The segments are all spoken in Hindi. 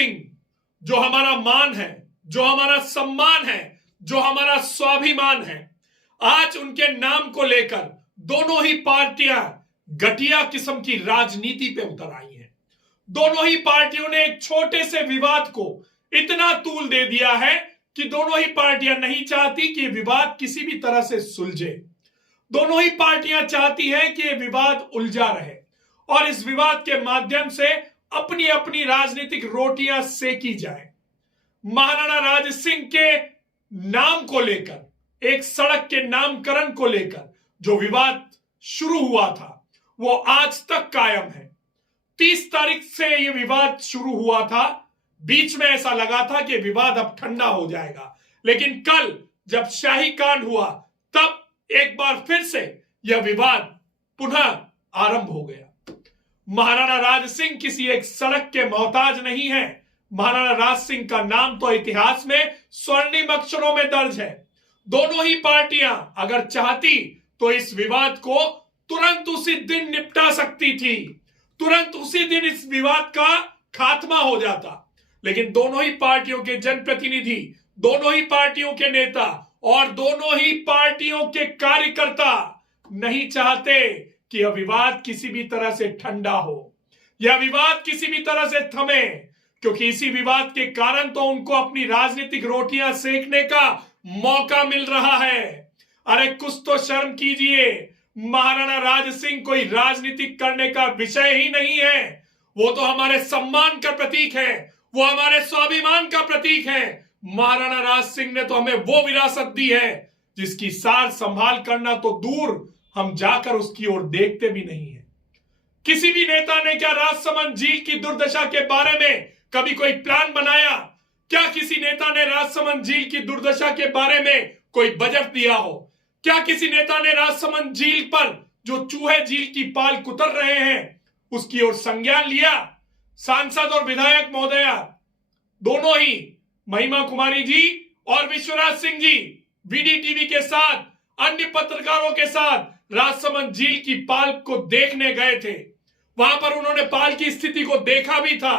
सिंह, जो हमारा मान है, जो हमारा सम्मान है, जो हमारा स्वाभिमान है, आज उनके नाम को लेकर दोनों ही पार्टियां घटिया किस्म की राजनीति पे उतर आई हैं। दोनों ही पार्टियों ने एक छोटे से विवाद को इतना तूल दे दिया है कि दोनों ही पार्टियां नहीं चाहती कि विवाद किसी भी तरह से सुलझे। दोनों ही पार्टियां चाहती हैं कि यह विवाद उलझा रहे और इस विवाद के माध्यम से अपनी अपनी राजनीतिक रोटियां सेकी जाए। महाराणा राज सिंह के नाम को लेकर, एक सड़क के नामकरण को लेकर जो विवाद शुरू हुआ था वो आज तक कायम है। 30 तारीख से यह विवाद शुरू हुआ था। बीच में ऐसा लगा था कि विवाद अब ठंडा हो जाएगा, लेकिन कल जब शाही कांड हुआ तब एक बार फिर से यह विवाद पुनः आरंभ हो गया। महाराणा राज सिंह किसी एक सड़क के मोहताज नहीं है। महाराणा राज सिंह का नाम तो इतिहास में स्वर्णिम अक्षरों में दर्ज है। दोनों ही पार्टियां अगर चाहती तो इस विवाद को तुरंत उसी दिन निपटा सकती थी, तुरंत उसी दिन इस विवाद का खात्मा हो जाता, लेकिन दोनों ही पार्टियों के जनप्रतिनिधि, दोनों ही पार्टियों के नेता और दोनों ही पार्टियों के कार्यकर्ता नहीं चाहते कि यह विवाद किसी भी तरह से ठंडा हो, यह विवाद किसी भी तरह से थमे, क्योंकि इसी विवाद के कारण तो उनको अपनी राजनीतिक रोटियां सेकने का मौका मिल रहा है। अरे कुछ तो शर्म कीजिए। महाराणा राज सिंह कोई राजनीतिक करने का विषय ही नहीं है। वो तो हमारे सम्मान का प्रतीक है, वो हमारे स्वाभिमान का प्रतीक है। महाराणा राज सिंह ने तो हमें वो विरासत दी है जिसकी सार संभाल करना तो दूर, हम जाकर उसकी ओर देखते भी नहीं है। किसी भी नेता ने क्या राजसमंद झील की दुर्दशा के बारे में कभी कोई प्लान बनाया? क्या किसी नेता ने राजसमंद झील की दुर्दशा के बारे में कोई बजट दिया हो? क्या किसी नेता ने राजसमंद झील पर जो चूहे झील की पाल कुतर रहे हैं उसकी ओर संज्ञान लिया? सांसद और विधायक महोदया दोनों ही, महिमा कुमारी जी और विश्वराज सिंह जी, वीडीटीवी के साथ, अन्य पत्रकारों के साथ राजसमंद झील की पाल को देखने गए थे। वहां पर उन्होंने पाल की स्थिति को देखा भी था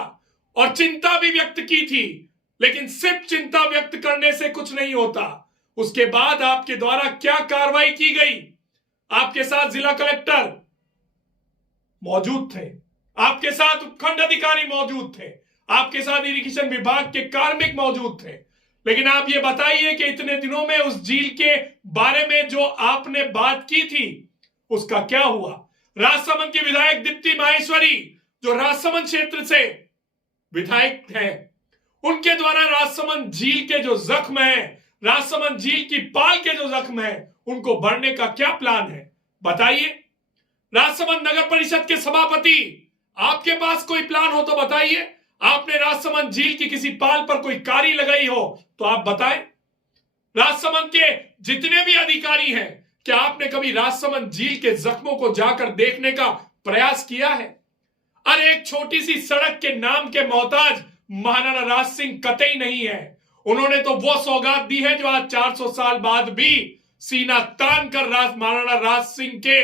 और चिंता भी व्यक्त की थी, लेकिन सिर्फ चिंता व्यक्त करने से कुछ नहीं होता। उसके बाद आपके द्वारा क्या कार्रवाई की गई? आपके साथ जिला कलेक्टर मौजूद थे, आपके साथ उपखंड अधिकारी मौजूद थे, आपके साथ इरिगेशन विभाग के कार्मिक मौजूद थे, लेकिन आप ये बताइए कि इतने दिनों में उस झील के बारे में जो आपने बात की थी उसका क्या हुआ? राजसमंद की विधायक दीप्ति माहेश्वरी जो राजसमंद क्षेत्र से विधायक हैं, उनके द्वारा राजसमंद झील के जो जख्म है, राजसमंद झील की पाल के जो जख्म है, उनको भरने का क्या प्लान है? बताइए। राजसमंद नगर परिषद के सभापति, आपके पास कोई प्लान हो तो बताइए। आपने राजसमंद झील की किसी पाल पर कोई कारी लगाई हो तो आप बताएं। राजसमंद के जितने भी अधिकारी हैं, क्या आपने कभी राजसमंद झील के जख्मों को जाकर देखने का प्रयास किया है? अरे एक छोटी सी सड़क के नाम के मोहताज महाराणा राज सिंह कतई नहीं है। उन्होंने तो वो सौगात दी है जो आज 400 साल बाद भी सीना तान कर महाराणा राज सिंह के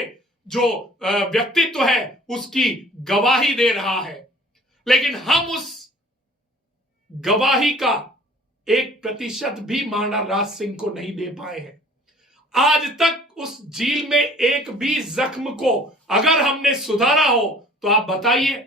जो व्यक्तित्व है उसकी गवाही दे रहा है, लेकिन हम उस गवाही का 1% भी महाराणा राज सिंह को नहीं दे पाए हैं। आज तक उस झील में एक भी जख्म को अगर हमने सुधारा हो तो आप बताइए।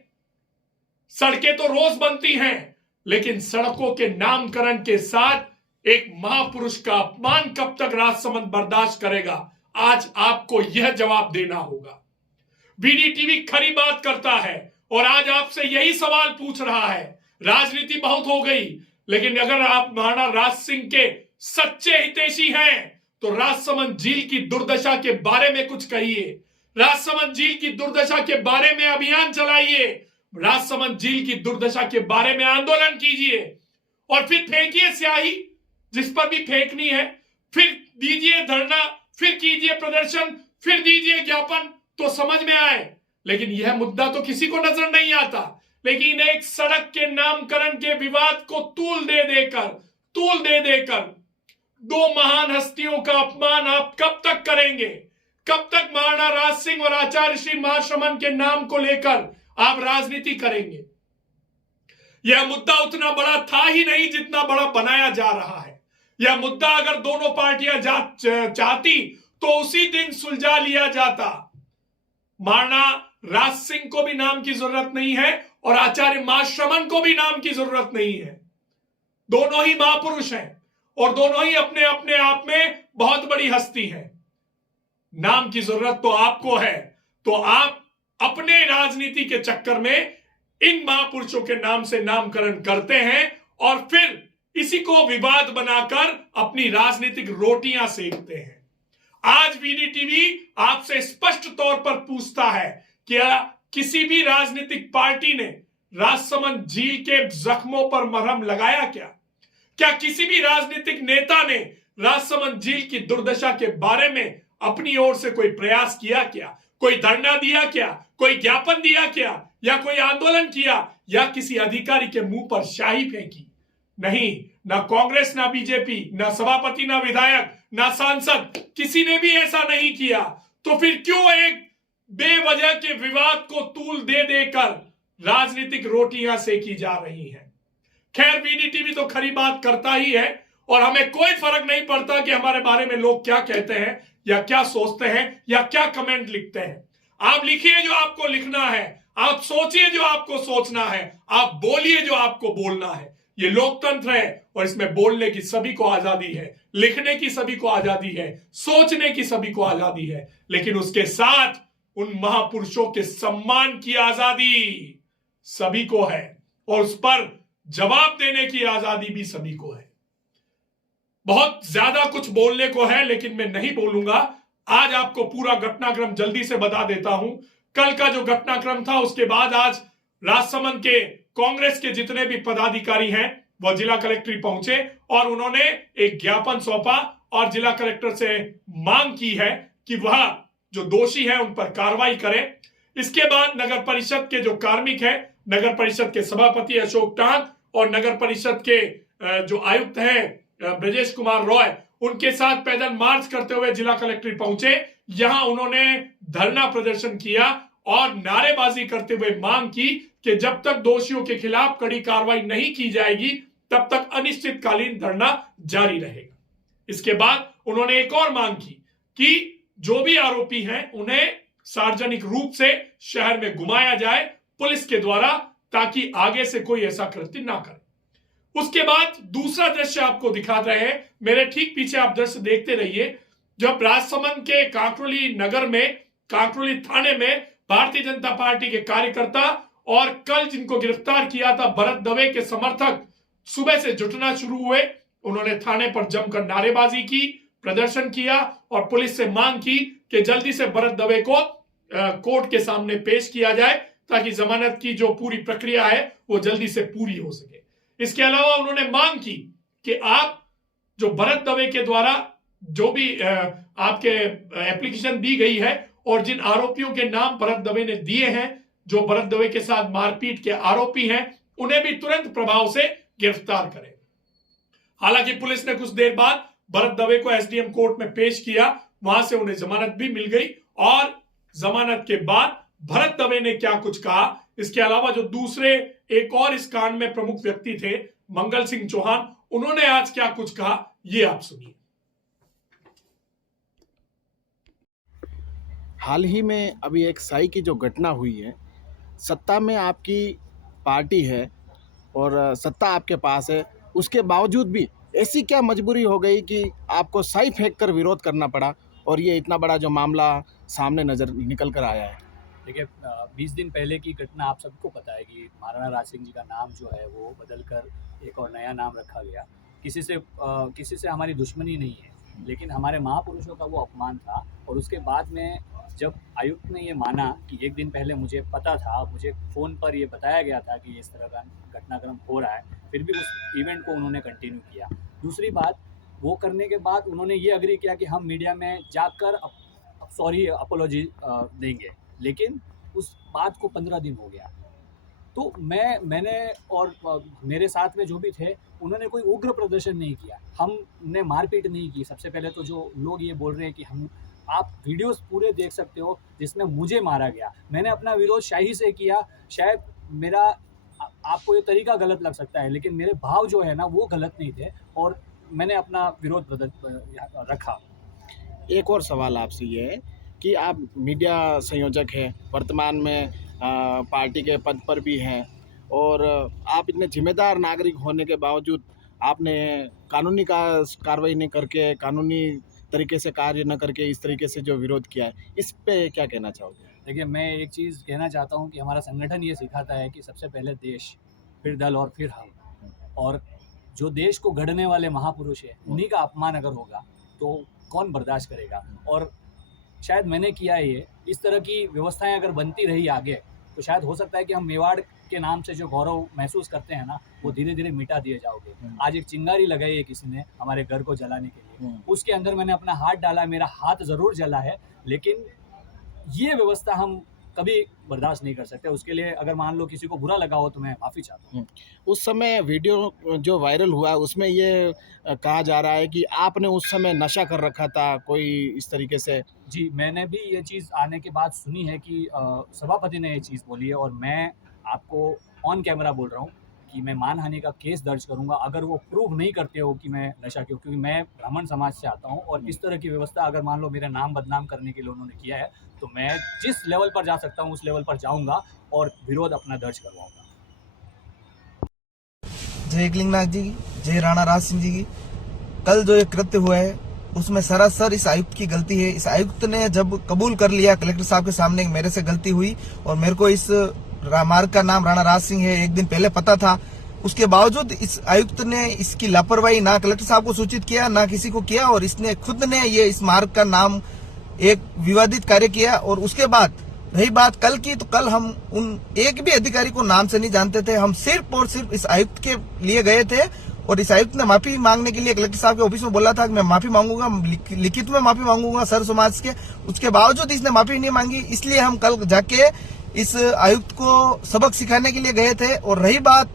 सड़कें तो रोज बनती हैं, लेकिन सड़कों के नामकरण के साथ एक महापुरुष का अपमान कब तक राजसमंद बर्दाश्त करेगा? आज आपको यह जवाब देना होगा। बीडीटीवी खरी बात करता है और आज आपसे यही सवाल पूछ रहा है। राजनीति बहुत हो गई, लेकिन अगर आप महाराणा राज सिंह के सच्चे हितैषी हैं तो राजसमंद झील की दुर्दशा के बारे में कुछ कहिए। राजसमंद झील की दुर्दशा के बारे में अभियान चलाइए, राजसमंद झील की दुर्दशा के बारे में आंदोलन कीजिए और फिर फेंकिए स्याही जिस पर भी फेंकनी है, फिर दीजिए धरना, फिर कीजिए प्रदर्शन, फिर दीजिए ज्ञापन, तो समझ में आए। लेकिन यह मुद्दा तो किसी को नजर नहीं आता। लेकिन एक सड़क के नामकरण के विवाद को तूल दे देकर दो महान हस्तियों का अपमान आप कब तक करेंगे? कब तक महाराणा राज सिंह और आचार्य श्री महाश्रमण के नाम को लेकर आप राजनीति करेंगे? यह मुद्दा उतना बड़ा था ही नहीं जितना बड़ा बनाया जा रहा है। यह मुद्दा अगर दोनों पार्टियां चाहती तो उसी दिन सुलझा लिया जाता। महाराणा राज सिंह को भी नाम की जरूरत नहीं है और आचार्य महाश्रमण को भी नाम की जरूरत नहीं है। दोनों ही महापुरुष हैं और दोनों ही अपने अपने आप में बहुत बड़ी हस्ती है। नाम की जरूरत तो आपको है, तो आप अपने राजनीति के चक्कर में इन महापुरुषों के नाम से नामकरण करते हैं और फिर इसी को विवाद बनाकर अपनी राजनीतिक रोटियां सेकते हैं। आज वीडीटीवी आपसे स्पष्ट तौर पर पूछता है, क्या किसी भी राजनीतिक पार्टी ने राजसमंद झील के जख्मों पर मरहम लगाया क्या किसी भी राजनीतिक नेता ने राजसमंद झील की दुर्दशा के बारे में अपनी ओर से कोई प्रयास किया क्या? कोई धरना दिया क्या? कोई ज्ञापन दिया क्या? या कोई आंदोलन किया या किसी अधिकारी के मुंह पर शाही फेंकी? नहीं, ना कांग्रेस, ना बीजेपी, ना सभापति, ना विधायक, ना सांसद, किसी ने भी ऐसा नहीं किया। तो फिर क्यों एक बेवजह के विवाद को तूल दे देकर राजनीतिक रोटियां सेकी जा रही हैं? खैर, वीडीटीवी तो खरी बात करता ही है और हमें कोई फर्क नहीं पड़ता कि हमारे बारे में लोग क्या कहते हैं या क्या सोचते हैं या क्या कमेंट लिखते हैं। आप लिखिए जो आपको लिखना है, आप सोचिए जो आपको सोचना है, आप बोलिए जो आपको बोलना है। ये लोकतंत्र है और इसमें बोलने की सभी को आजादी है, लिखने की सभी को आजादी है, सोचने की सभी को आजादी है, लेकिन उसके साथ उन महापुरुषों के सम्मान की आजादी सभी को है और उस पर जवाब देने की आजादी भी सभी को है। बहुत ज्यादा कुछ बोलने को है लेकिन मैं नहीं बोलूंगा। आज आपको पूरा घटनाक्रम जल्दी से बता देता हूं। कल का जो घटनाक्रम था उसके बाद आज राजसमंद के कांग्रेस के जितने भी पदाधिकारी हैं वह जिला कलेक्ट्रेट पहुंचे और उन्होंने एक ज्ञापन सौंपा और जिला कलेक्टर से मांग की है कि वह जो दोषी है उन पर कार्रवाई करे। इसके बाद नगर परिषद के जो कार्मिक है, नगर परिषद के सभापति अशोक टांग और नगर परिषद के जो आयुक्त हैं ब्रजेश कुमार रॉय, उनके साथ पैदल मार्च करते हुए जिला कलेक्ट्रेट पहुंचे। यहां उन्होंने धरना प्रदर्शन किया और नारेबाजी करते हुए मांग की कि जब तक दोषियों के खिलाफ कड़ी कार्रवाई नहीं की जाएगी तब तक अनिश्चितकालीन धरना जारी रहेगा। इसके बाद उन्होंने एक और मांग की कि जो भी आरोपी हैं उन्हें सार्वजनिक रूप से शहर में घुमाया जाए पुलिस के द्वारा, ताकि आगे से कोई ऐसा कृत्य ना करे। उसके बाद दूसरा दृश्य आपको दिखा रहे हैं, मेरे ठीक पीछे आप दृश्य देखते रहिए। जब राजसमंद के कांकरोली नगर में, कांकरोली थाने में भारतीय जनता पार्टी के कार्यकर्ता और कल जिनको गिरफ्तार किया था भरत दवे के समर्थक सुबह से जुटना शुरू हुए, उन्होंने थाने पर जमकर नारेबाजी की, प्रदर्शन किया और पुलिस से मांग की कि जल्दी से भरत दवे को कोर्ट के सामने पेश किया जाए ताकि जमानत की जो पूरी प्रक्रिया है वो जल्दी से पूरी हो सके। इसके अलावा उन्होंने मांग की कि आप जो भरत दवे के द्वारा जो भी आपके एप्लीकेशन दी गई है और जिन आरोपियों के नाम भरत दवे ने दिए हैं, जो भरत दवे के साथ मारपीट के आरोपी हैं, उन्हें भी तुरंत प्रभाव से गिरफ्तार करें। हालांकि पुलिस ने कुछ देर बाद भरत दवे को एसडीएम कोर्ट में पेश किया, वहां से उन्हें जमानत भी मिल गई और जमानत के बाद भरत दवे ने क्या कुछ कहा, इसके अलावा जो दूसरे एक और इस कांड में प्रमुख व्यक्ति थे मंगल सिंह चौहान, उन्होंने आज क्या कुछ कहा, ये आप सुनिए। हाल ही में अभी एक साई की जो घटना हुई है, सत्ता में आपकी पार्टी है और सत्ता आपके पास है, उसके बावजूद भी ऐसी क्या मजबूरी हो गई कि आपको साई फेंक कर विरोध करना पड़ा और ये इतना बड़ा जो मामला सामने नजर निकल कर आया है? देखिए, 20 दिन पहले की घटना आप सबको पता है कि महाराणा राज सिंह जी का नाम जो है वो बदलकर एक और नया नाम रखा गया। किसी से हमारी दुश्मनी नहीं है, लेकिन हमारे महापुरुषों का वो अपमान था। और उसके बाद में जब आयुक्त ने ये माना कि एक दिन पहले मुझे पता था, मुझे फ़ोन पर ये बताया गया था कि इस तरह का घटनाक्रम हो रहा है, फिर भी उस इवेंट को उन्होंने कंटिन्यू किया। दूसरी बात, वो करने के बाद उन्होंने ये अग्री किया कि हम मीडिया में जाकर अपोलॉजी देंगे, लेकिन उस बात को 15 दिन हो गया। तो मैंने और मेरे साथ में जो भी थे उन्होंने कोई उग्र प्रदर्शन नहीं किया, हमने मारपीट नहीं की। सबसे पहले तो जो लोग ये बोल रहे हैं कि आप वीडियोस पूरे देख सकते हो जिसमें मुझे मारा गया, मैंने अपना विरोध शाही से किया। शायद मेरा आपको ये तरीका गलत लग सकता है, लेकिन मेरे भाव जो है ना वो गलत नहीं थे और मैंने अपना विरोध रखा। एक और सवाल आपसे ये है कि आप मीडिया संयोजक हैं, वर्तमान में पार्टी के पद पर भी हैं और आप इतने जिम्मेदार नागरिक होने के बावजूद आपने कानूनी कार्रवाई नहीं करके, कानूनी तरीके से कार्य न करके इस तरीके से जो विरोध किया है, इस पे क्या कहना चाहोगे? देखिए, मैं एक चीज़ कहना चाहता हूँ कि हमारा संगठन ये सिखाता है कि सबसे पहले देश, फिर दल और फिर हम। और जो देश को गढ़ने वाले महापुरुष हैं, उन्हीं का अपमान अगर होगा तो कौन बर्दाश्त करेगा। और शायद मैंने किया है ये, इस तरह की व्यवस्थाएं अगर बनती रही आगे तो शायद हो सकता है कि हम मेवाड़ के नाम से जो गौरव महसूस करते हैं ना, वो धीरे धीरे मिटा दिए जाओगे। आज एक चिंगारी लगाई है किसी ने हमारे घर को जलाने के लिए, उसके अंदर मैंने अपना हाथ डाला, मेरा हाथ ज़रूर जला है, लेकिन ये व्यवस्था हम कभी बर्दाश्त नहीं कर सकते। उसके लिए अगर मान लो किसी को बुरा लगा हो तो मैं माफ़ी चाहता हूँ। उस समय वीडियो जो वायरल हुआ उसमें ये कहा जा रहा है कि आपने उस समय नशा कर रखा था, कोई इस तरीके से। जी, मैंने भी ये चीज़ आने के बाद सुनी है कि सभापति ने ये चीज़ बोली है और मैं आपको ऑन कैमरा बोल रहा हूँ कि मैं मानहानि का केस दर्ज करूँगा अगर वो प्रूव नहीं करते हो कि मैं नशा किया, क्योंकि मैं ब्राह्मण समाज से आता हूँ और इस तरह की व्यवस्था अगर मान लो मेरा नाम बदनाम करने के लिए उन्होंने किया है तो मैं जिस लेवल पर जा सकता हूँ उस लेवल पर जाऊँगा और विरोध अपना दर्ज करवाऊँगा। जय एकलिंगनाथ जी की, जय राणा राज सिंह जी की। कल जो ये कृत्य हुआ है उसमें सरासर इस आयुक्त की गलती है। इस आयुक्त ने जब कबूल कर लिया कलेक्टर साहब के सामने मेरे से गलती हुई और मेरे को इस मार्ग का नाम राणा राज सिंह है एक दिन पहले पता था, उसके बावजूद इस आयुक्त ने इसकी लापरवाही ना कलेक्टर साहब को सूचित किया ना किसी को किया और इसने खुद ने ये इस मार्ग का नाम एक विवादित कार्य किया। और उसके बाद रही बात कल की, तो कल हम उन एक भी अधिकारी को नाम से नहीं जानते थे, हम सिर्फ और सिर्फ इस आयुक्त के लिए गए थे और इस आयुक्त ने माफी मांगने के लिए कलेक्टर साहब के ऑफिस में बोला था कि मैं माफी मांगूंगा, लिखित में माफी मांगूंगा सर समाज के। उसके बावजूद इसने माफी नहीं मांगी, इसलिए हम कल जाके इस आयुक्त को सबक सिखाने के लिए गए थे। और रही बात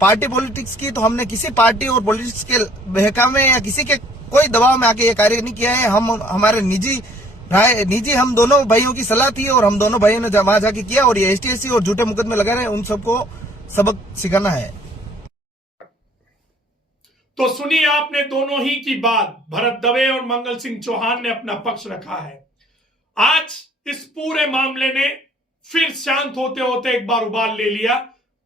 पार्टी पॉलिटिक्स की, तो हमने किसी पार्टी और पॉलिटिक्स के बहकावे या किसी के कोई दबाव में आके ये कार्य नहीं किया है। हम हमारे निजी हम दोनों भाइयों की सलाह थी और हम दोनों भाइयों ने वहां जाके किया और ये STSC और झूठे मुकदमे लगा रहे हैं, उन सबको सबक सिखाना है। तो सुनिए आपने दोनों ही की बात। भरत दवे और मंगल सिंह चौहान ने अपना पक्ष रखा है। आज इस पूरे मामले ने फिर शांत होते होते एक बार उबाल ले लिया।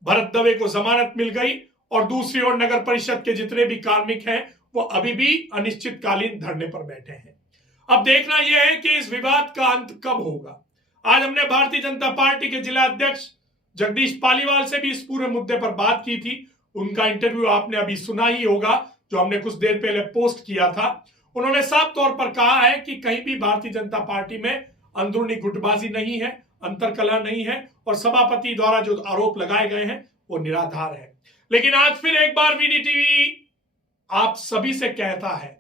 भरत दवे को जमानत मिल गई और दूसरी ओर नगर परिषद के जितने भी कार्मिक हैं वो अभी भी अनिश्चितकालीन धरने पर बैठे हैं। अब देखना यह है कि इस विवाद का अंत कब होगा। आज हमने भारतीय जनता पार्टी के जिला अध्यक्ष जगदीश पालीवाल से भी इस पूरे मुद्दे पर बात की थी। उनका इंटरव्यू आपने अभी सुना ही होगा जो हमने कुछ देर पहले पोस्ट किया था। उन्होंने साफ तौर पर कहा है कि कहीं भी भारतीय जनता पार्टी में अंदरूनी गुटबाजी नहीं है, अंतरकलह नहीं है और सभापति द्वारा जो आरोप लगाए गए हैं वो निराधार है। लेकिन आज फिर एक बार VDTV आप सभी से कहता है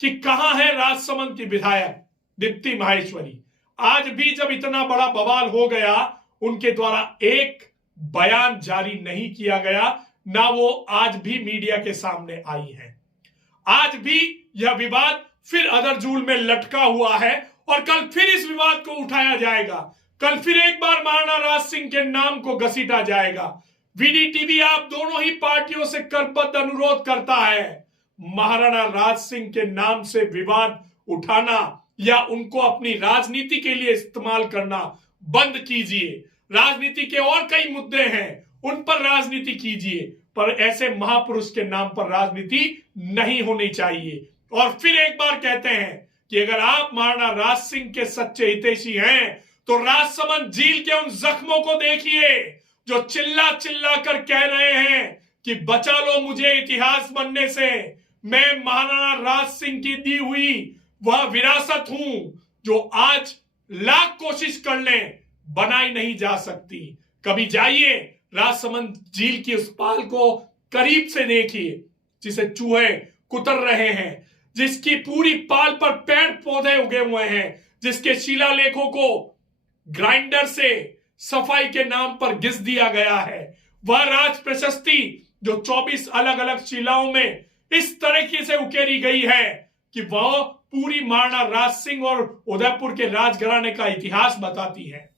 कि कहां है राजसमंद की विधायक दीप्ति माहेश्वरी। आज भी जब इतना बड़ा बवाल हो गया उनके द्वारा एक बयान जारी नहीं किया गया, ना वो आज भी मीडिया के सामने आई है। आज भी यह विवाद फिर अदरजूल में लटका हुआ है और कल फिर इस विवाद को उठाया जाएगा। कल फिर एक बार महाराणा राज सिंह के नाम को घसीटा जाएगा। VDTV आप दोनों ही पार्टियों से करबद्ध अनुरोध करता है, महाराणा राज सिंह के नाम से विवाद उठाना या उनको अपनी राजनीति के लिए इस्तेमाल करना बंद कीजिए। राजनीति के और कई मुद्दे हैं, उन पर राजनीति कीजिए, पर ऐसे महापुरुष के नाम पर राजनीति नहीं होनी चाहिए। और फिर एक बार कहते हैं कि अगर आप महाराणा राज सिंह के सच्चे हितैषी हैं तो राजसमंद झील के उन जख्मों को देखिए जो चिल्ला चिल्ला कर कह रहे हैं कि बचा लो मुझे इतिहास बनने से। मैं महाराणा राज सिंह की दी हुई वह विरासत हूं जो आज लाख कोशिश कर लें बनाई नहीं जा सकती। कभी जाइए राजसमंद झील की उस पाल को करीब से देखिए जिसे चूहे कुतर रहे हैं, जिसकी पूरी पाल पर पेड़ पौधे उगे हुए हैं, जिसके शिलालेखों को ग्राइंडर से सफाई के नाम पर घिस दिया गया है। वह राज प्रशस्ति जो 24 अलग अलग शिलाओं में इस तरीके से उकेरी गई है कि वह पूरी महाराणा राज सिंह और उदयपुर के राजघराने का इतिहास बताती है।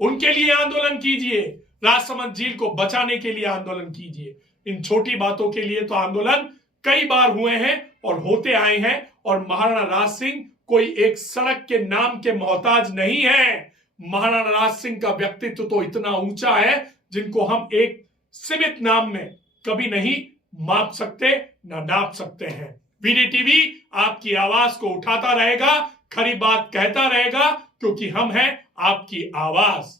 उनके लिए आंदोलन कीजिए, राजसमंद झील को बचाने के लिए आंदोलन कीजिए। इन छोटी बातों के लिए तो आंदोलन कई बार हुए हैं और होते आए हैं, और महाराणा राज सिंह कोई एक सड़क के नाम के मोहताज नहीं है। महाराणा राज सिंह का व्यक्तित्व तो इतना ऊंचा है जिनको हम एक सीमित नाम में कभी नहीं माप सकते, ना नाप सकते हैं। वीडीटीवी आपकी आवाज को उठाता रहेगा, खरी बात कहता रहेगा, क्योंकि हम हैं आपकी आवाज।